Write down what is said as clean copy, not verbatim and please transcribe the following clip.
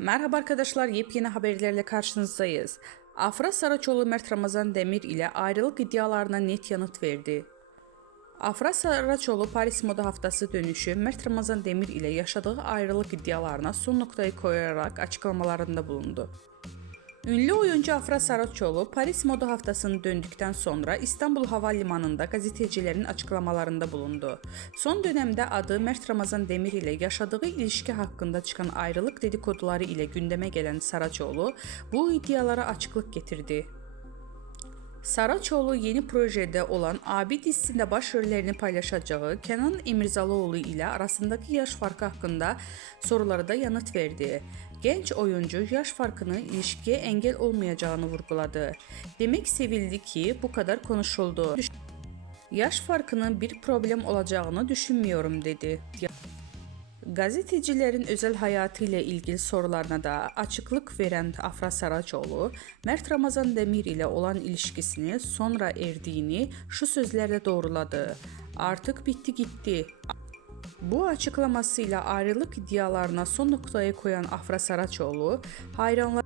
Merhaba arkadaşlar, yepyeni haberlerle karşınızdayız. Afra Saraçoğlu Mert Ramazan Demir ile ayrılık iddialarına net yanıt verdi. Afra Saraçoğlu Paris Moda Haftası dönüşü Mert Ramazan Demir ile yaşadığı ayrılık iddialarına son noktayı koyarak açıklamalarında bulundu. Ünlü oyuncu Afra Saraçoğlu Paris Moda Haftası'nı döndükten sonra İstanbul Havalimanı'nda gazetecilerin açıklamalarında bulundu. Son dönemde adı Mert Ramazan Demir ile yaşadığı ilişki hakkında çıkan ayrılık dedikoduları ile gündeme gelen Saraçoğlu bu iddialara açıklık getirdi. Saraçoğlu yeni projede olan Abi dizisinde başrollerini paylaşacağı Kenan İmirzalıoğlu ile arasındaki yaş farkı hakkında sorulara da yanıt verdi. Genç oyuncu yaş farkının ilişkiye engel olmayacağını vurguladı. Demek sevildi ki bu kadar konuşuldu. Yaş farkının bir problem olacağını düşünmüyorum dedi. Gazetecilerin özel hayatı ile ilgili sorularına da açıklık veren Afra Saraçoğlu, Mert Ramazan Demir ile olan ilişkisini sonra erdiğini şu sözlerle doğruladı. Artık bitti gitti. Bu açıklamasıyla ayrılık iddialarına son noktayı koyan Afra Saraçoğlu, hayranlar